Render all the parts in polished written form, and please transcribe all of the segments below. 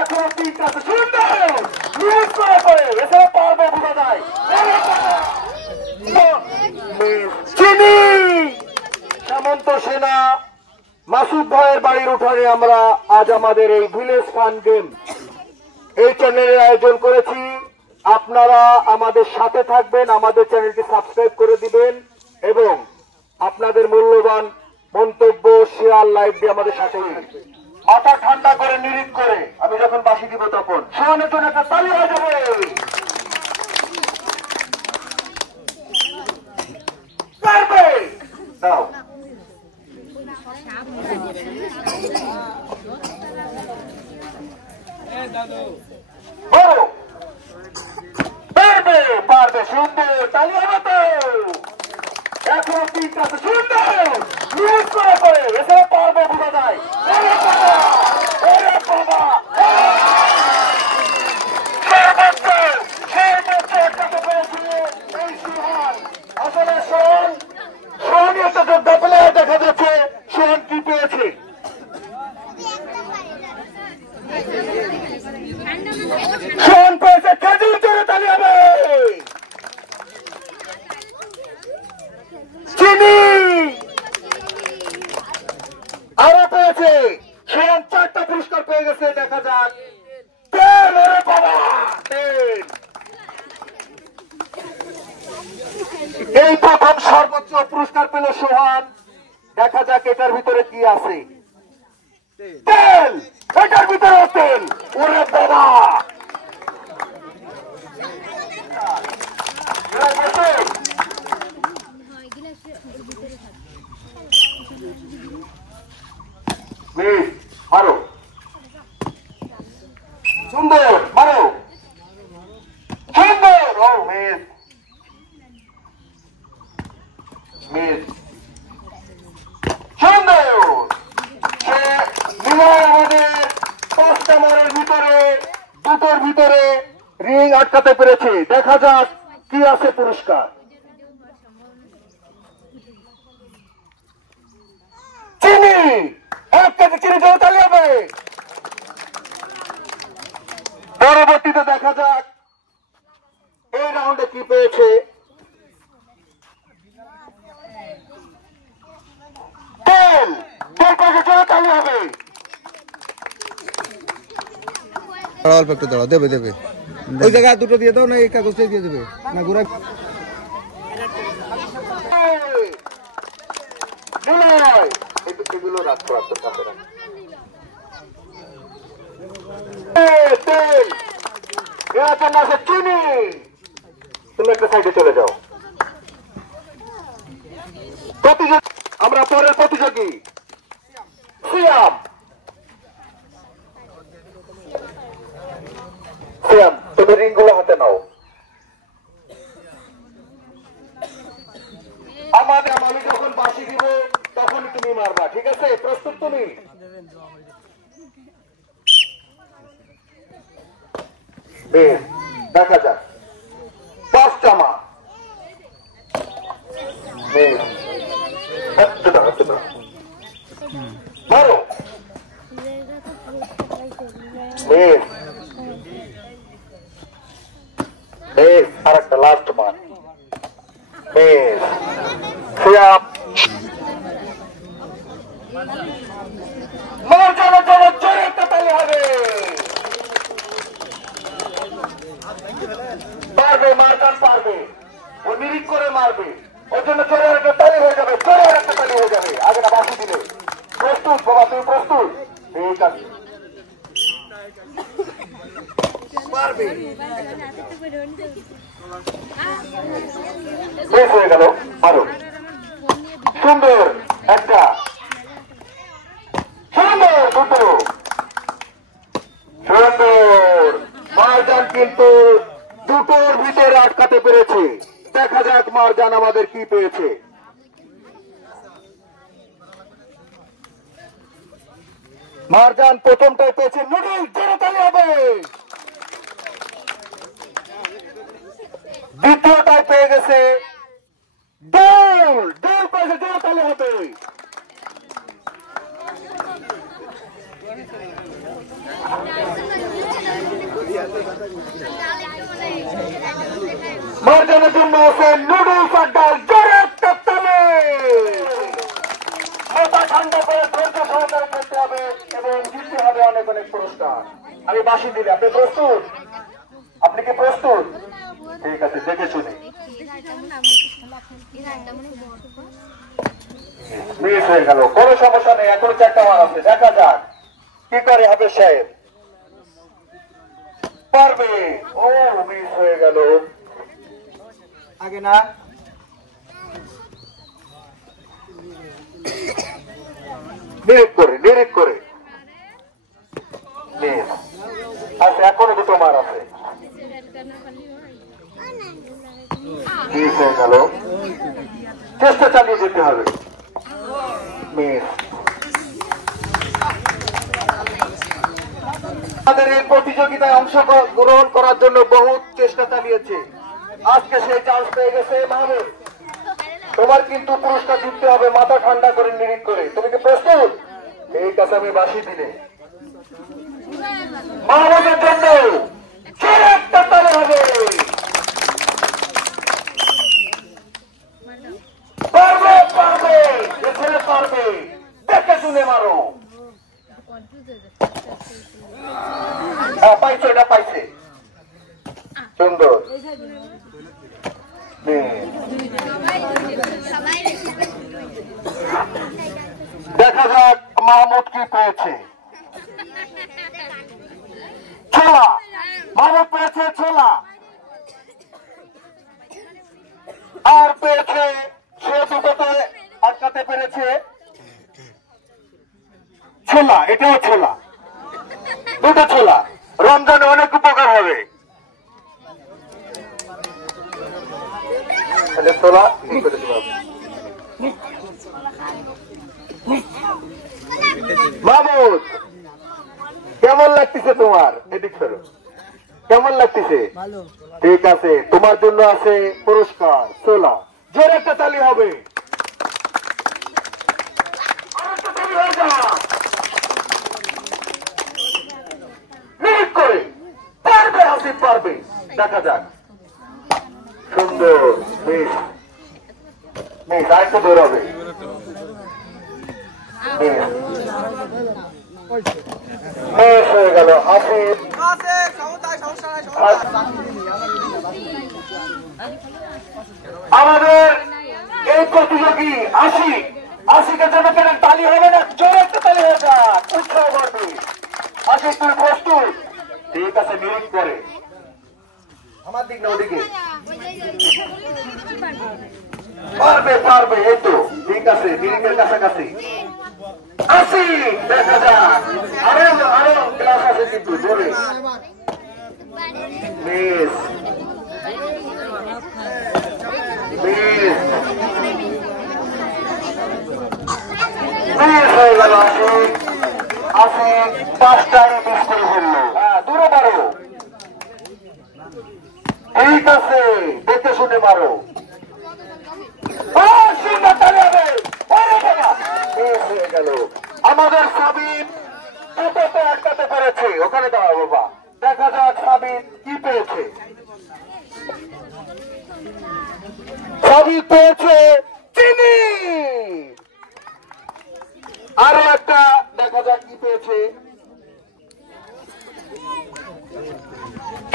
এখনো 3টা আছে। সুন্দর মিস করে এছাড়া পারবে বোঝা যায়। চিনি সামন্ত সেনা মাসুদ ভাইয়ের বাড়ির উঠানে আমরা আজ আমাদের এই ভিলেজ ফান গেম এই চ্যানেলের আয়োজন করেছি। আপনারা আমাদের সাথে থাকবেন, আমাদের চ্যানেলটি সাবস্ক্রাইব করে দিবেন এবং আপনাদের মূল্যবান মন্তব্য শেয়ার লাইক দিয়ে আমাদের সাথে মাথা ঠান্ডা করে নিরিখ করে আমি যখন বাঁশি দিব তখন সোহানের জন্য একটা তালি হয়ে যাবে। দাও পারবে পারবে সুন্দর তালি হবে তো। এখনো 3টা আছে। সুন্দর মিস করে এছাড়া পারবে বোঝা যায়। আসলে দেখা যাচ্ছে সোহান কি পেয়েছে। সোহান পেয়েছে খেজুর জোরে তালি হবে। চিনি আরো পেয়েছে। সোহান 4টা পুরস্কার পেয়ে গেছে। দেখা যাক বাবা এই প্রথম সর্বোচ্চ পুরস্কার পেল সোহান। দেখা যাক এটার ভিতরে কি আছে। তেল, এটার ভিতরে তেল। ওরে বাবা মারো সুন্দর মারো সুন্দর। ও মিস মিস সুন্দর। সে আমাদের 5টা মারের ভিতরে 2টোর ভিতরে রিং আটকাতে পেরেছে। দেখা যাক কি আছে পুরস্কার। চিনি 1 কেজি চিনি দেওয়া তালি হবে। পরবর্তীতে দেখা যাক এই রাউন্ডে কি পেয়েছে। তেল জোরে তালি হবে। অল্প একটু দাও, দেবে দেবে ওই জায়গায় 2টো দিয়ে দাও না, এই কাগজটাই দিয়ে দেবে না ঘুরা। এগুলো রাখতে পারতো চিনি। তুমি একটা সাইডে চলে যাও। আমরা পরের প্রতিযোগী সিয়াম। সিয়াম তুমি রিংগুলো হাতে নাও। আমি যখন বাঁশি দিব তখনই তুমি মারবা, ঠিক আছে? প্রস্তুত তুমি? দেখা যাক 5টা মা মারো আর একটা লাস্ট মান। পারবে মারকান পারবে, ও নিরিখ করে মারবে, ওর জন্য চোরে একটা তালি হয়ে যাবে, চোরে একটা তালি হয়ে যাবে। আগে না বাসি দিলে প্রস্তুত বাবা, তুমি প্রস্তুত? ঠিক আছে পারবে। শেষ হয়ে গেল। আরো সুন্দর একটা, সুন্দর দুটো, সুন্দর মারজান কিন্তু দুটোর ভিতরে আটকাতে পেরেছে। দেখা যাক মারজান আমাদের কি পেয়েছে। মারজান প্রথমটাই পেয়েছে নুডলস, জোরে তালি হবে। দ্বিতীয়টাই পেয়ে গেছে ডোল, ডোল পেয়েছে, জোরে তালি হবে। মার্জনের জন্য আছে নুডলস আর ডাল, জোরে একটা তালে। মাথা ঠান্ডা করে ধৈর্য সহকারে খেলতে হবে এবং জিততে হবে অনেক অনেক পুরস্কার। আমি বাঁশি দিলে আপনি প্রস্তুত? আপনি কি প্রস্তুত? ঠিক আছে, দেখে শুনে। মিস হয়ে গেল, কোনো সমস্যা নেই, এখনো 4টা বার আছে, দেখা যাক কি করে হাফেজ সাহেব। পারবে। ও মিস হয়ে গেল, আগে না। নিরেক করে মিস। আচ্ছা, এখনো 2টো মার আছে, মিস হয়ে গেল। চেষ্টা চালিয়ে যেতে হবে। মিস। আমাদের এই প্রতিযোগিতায় অংশগ্রহণ করার জন্য বহু চেষ্টা চালিয়েছে, আজকে সেই চান্স পেয়ে গেছে মাহমুদ। তোমার কিন্তু পুরস্কার জিততে হবে মাথা ঠান্ডা করে নিরিখ করে। তুমি কি প্রস্তুত? ঠিক আছে, আমি বাঁশি দিলে মাহমুদের জন্য একটা তালে হবে। পারবে পারবে, এখানে পারবে, দেখে শুনে মারো। পাইছে, এটা পাইছে, সুন্দর। দেখা যাক মাহমুদ কি পেয়েছে। ছোলা, মাহমুদ পেয়েছে ছোলা, আর পেয়েছে সে 2টোতে আটকাতে পেরেছে ছোলা। এটাও ছোলা, 2টো ছোলা। রমজানে অনেক উপকার হবে। ছোলা মাহমুদ, কেমন লাগতেছে তোমার? এদিক ফেরো, কেমন লাগতেছে? ঠিক আছে, তোমার জন্য আছে পুরস্কার ছোলা। জোরে একটা তালি হবে। করে পারবে, আসিফ পারবে, দেখা যাক। সুন্দর, বেশ বেশ, আরেকটু দূর হবে। বেশ হয়ে গেল আসিফ। আমাদের এই প্রতিযোগী আশিকের জন্য কেন তালি হবে না? জোরে একটা তালি হয়ে যাক, উৎসাহ বাড়বে। আশিক, তুমি প্রস্তুত? ঠিক আছে, নিরিখ করে আমার দিক না ওদিকে। পারবে পারবে, এই তো ঠিক আছে, নিরিখের কাছাকাছি। আশিক, দেখা যাক, আরো আরো ক্লাস আছে কিন্তু জোরে। মিস মিস মিস হয়ে গেল আশিক। আশিক 5টায় মিস করে ফেললো। দূরে মারো, ঠিক আছে, দেখে শুনে মারো। আমাদের সাবিত দুটোতে আটকাতে পেরেছে। ওখানে দাঁড়াও বাবা, দেখা যাক সাবিত কি পেয়েছে। সাবিত পেয়েছে চিনি। আরো একটা দেখা যাক কি পেয়েছে।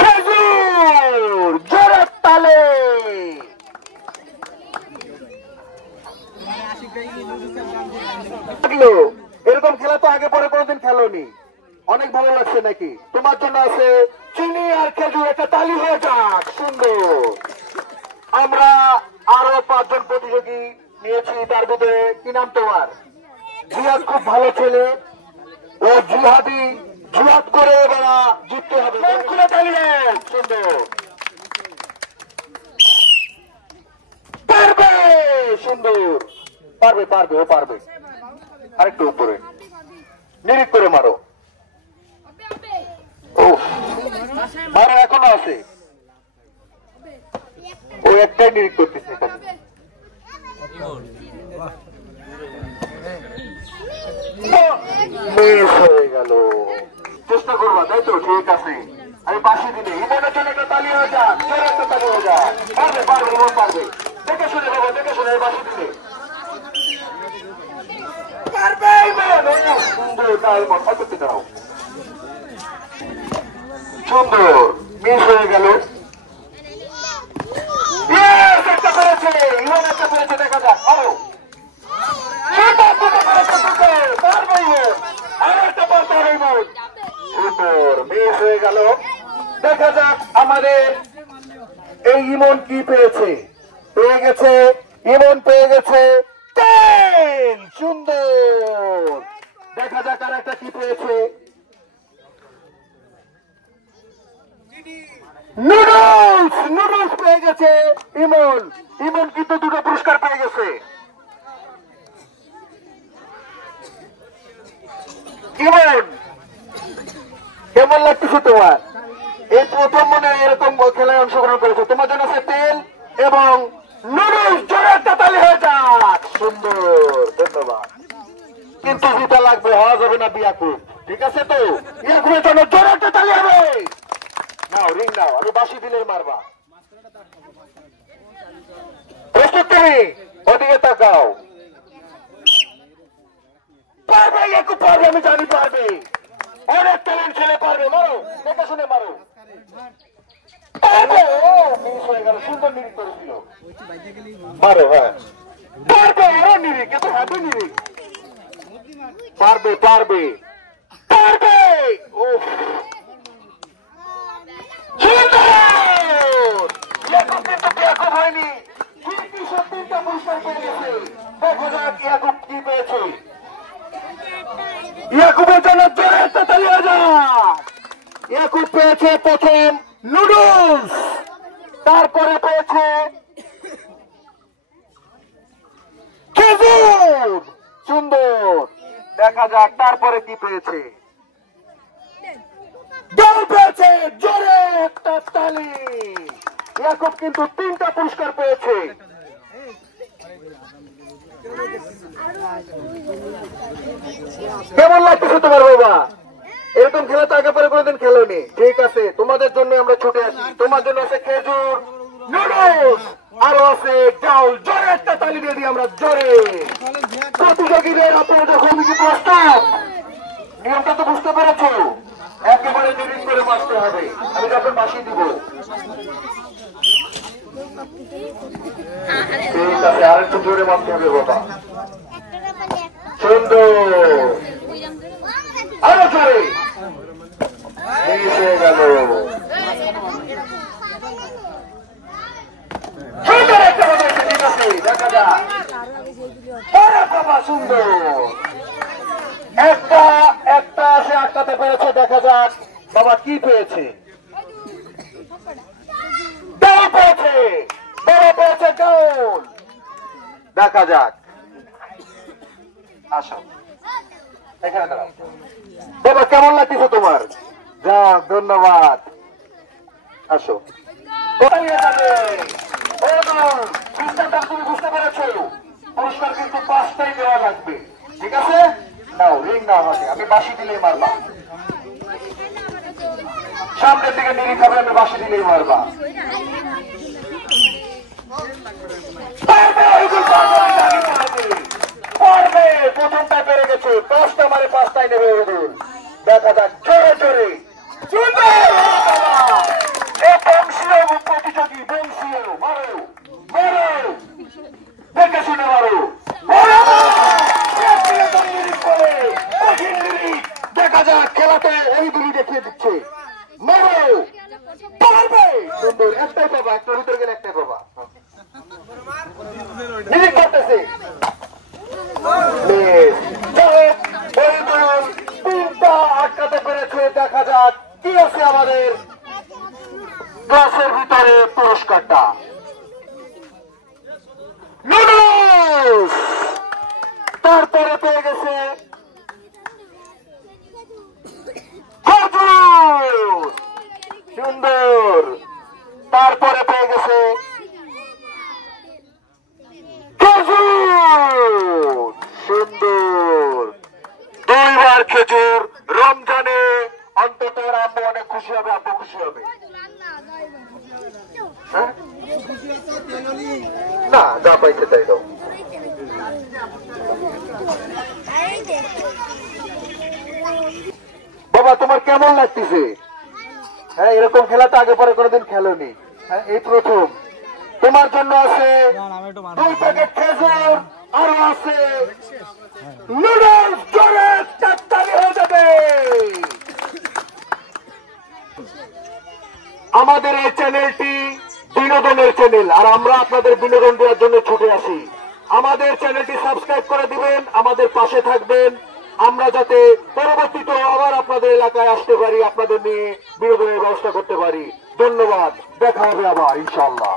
খেজুর, জোরের তালে। এরকম খেলা তো আগে পরে কোনোদিন খেলোনি, অনেক ভালো লাগছে নাকি? তোমার জন্য আছে চিনি আর খেজুর, একটা তালি হয়ে যাক। সুন্দর। আমরা আরো 5 জন প্রতিযোগী নিয়েছি, তার ভিতরে কি নাম তোমার? জিহাদ খুব ভালো ছেলে, ও জিহাদি জিহাদ করে এবার জিততে হবে। তালি হোক, সুন্দর। পারবে, সুন্দর, পারবে পারবে, ও পারবে। আরেকটু উপরে নিরিখ করে মারো। মারো, এখনো আছে, ও একটাই নিরিখ করতেছে। মিস হয়ে গেল। চেষ্টা করবা, তাই তো? ঠিক আছে, আমি বাসি দিলে ইমনের জন্য একটা তালি হয়ে যাক, জোরে একটা তালি হয়ে যাক। পারবে পারবে ইমন পারবে, দেখে শুনে বাবা, দেখে শুনে বাসি দিলে পারবে ইমন। সুন্দর না ইমন, অল্প দাও, সুন্দর মিস হয়ে গেল। একটা পেরেছে ইমন, একটা পেরেছে, দেখা যাক আরো পারবে ইমন, আরো একটা পারতে হবে ইমন। সুন্দর মিস হয়ে গেল। দেখা যাক আমাদের এই ইমন কি পেয়েছে। পেয়ে গেছে ইমন, পেয়ে গেছে তেল। সুন্দর, দেখা যাক আর একটা কি পেয়েছে। নুডলস, নুডলস পেয়ে গেছে ইমন। ইমন কিন্তু দুটো পুরস্কার পেয়ে গেছে। ইমন কেমন লাগতেছে তোমার? এই প্রথম মনে এরকম খেলায় অংশগ্রহণ করেছে, তোমার জন্য আছে তেল এবং নুডলস। জোরে একটা তালি হয়ে যাক। সুন্দর, ধন্যবাদ। কিন্তু জুতা লাগবে, হওয়া যাবে না বিয়াকুব, ঠিক আছে তো? ইয়াকুবের জন্য জোরে একটা তালি হবে। নাও রিং নাও, আমি বাসি দিলে মারবা। প্রস্তুত তুমি? ওদিকে তাকাও। পারবে ইয়াকুব, পারবে, আমি জানি পারবে। অনেক ট্যালেন্ট ছেলে, পারবে। মারো, দেখে শুনে মারো। পারবে, মিস হয়ে গেল। সুন্দর নিরিখ করেছিল, মারো। হ্যাঁ পারবে, আরো নিরিখ, এত হবে নিরিখ। পারবে পারবে পারবে। ও ইয়াকুব কিন্তু ইয়াকুব হয়নি, কিন্তু 3টা পুরস্কার পেয়ে গেছে। দেখা যাক ইয়াকুব কি পেয়েছে। ইয়াকুবের জন্য জোরে একটা তালি হয়ে যাক। ইয়াকুব পেয়েছে প্রথম নুডলস, তারপরে পেয়েছে খেজুর। সুন্দর, দেখা যাক তারপরে কি পেয়েছে। দল পেয়েছে, জোরে একটা তালি। ইয়াকুব কিন্তু 3টা পুরস্কার পেয়েছে। কেমন লাগতেছে তোমার বাবা? এরকম খেলা তো আগে পরে কোনোদিন খেলোনি। ঠিক আছে, তোমাদের জন্য আমরা ছুটে আসি। তোমার জন্য আছে খেজুর, নুডলস, আরো আছে ডাউল। জোরে একটা তালি দিয়ে দিই আমরা, জোরে। প্রতিযোগীদের আপনাদের ভূমিকা প্রস্তুত? নিয়মটা তো বুঝতে পেরেছো? একেবারে নিরিখ করে বাঁচতে হবে। আমি যখন বাসি দিব, ঠিক আছে, আর একটু জোরে বাঁচতে হবে বাবা। সুন্দর, আরো জোরে। মিস হয়ে গেল। সুন্দর একটা বাজাইছে, ঠিক আছে, দেখা যাক। বাবা সুন্দর, একটা একটা সে আটকাতে পেরেছে। দেখা যাক বাবা কি পেয়েছে। ডাউল পেয়েছে, বাবা পেয়েছে ডাউল। দেখা যাক, আসো এখানে দাঁড়াও। বাবা কেমন লাগতেছে তোমার? যাক, ধন্যবাদ। আসো, তুমি বুঝতে পেরেছো? পুরস্কার কিন্তু 5টাই দেওয়া লাগবে, ঠিক আছে? নাও রিং নাও, হবে আমি বাসি দিলেই মারবা। সামনের দিকে নিরিখ হবে, আমি বাসি দিলেই মারবা। পারবে, প্রথমটা পেরে গেছে। 5টা মারে 5টাই নেবে ওরুল। দেখা যাক, জোরে জোরে। বংশীয় প্রতিযোগী, বংশীয়, মারো মারো, দেখে শুনে মারো। দেখা যাক, খেলাতে ওই দুলি দেখিয়ে দিচ্ছে। মারো, পারবে। সুন্দর, একটাই পাবা, একটা ভিতরে গেলে একটাই পাবা। নিরিখ করতেছে, 3টা আটকাতে পেরেছে। দেখা যাক কি আছে আমাদের গ্লাসের ভিতরে। পুরস্কারটা নুডলস, তারপরে পেয়ে গেছে খেজুর। সুন্দর, তারপরে পেয়ে গেছে খেজুর। সুন্দর, 2বার খেজুর। রমজানে অন্তত আম্মু অনেক খুশি হবে, আব্বু খুশি হবে। হ্যাঁ? না, যা পাইছে তাই দাও। বাবা তোমার কেমন লাগতেছে? হ্যাঁ, এরকম খেলা তো আগে পরে কোনোদিন খেলোনি। হ্যাঁ, এই প্রথম। তোমার জন্য আছে 2 প্যাকেট খেজুর, আরো আছে নুডলস। জোরে তাড়াতাড়ি হয়ে যাবে। আমাদের এই চ্যানেলটি বিনোদনের চ্যানেল, আর আমরা আপনাদের বিনোদন দেওয়ার জন্য ছুটে আসি। আমাদের চ্যানেলটি সাবস্ক্রাইব করে দিবেন, আমাদের পাশে থাকবেন, আমরা যাতে পরবর্তীতে আবার আপনাদের এলাকায় আসতে পারি, আপনাদের নিয়ে বিনোদনের ব্যবস্থা করতে পারি। ধন্যবাদ, দেখা হবে আবার ইনশাআল্লাহ।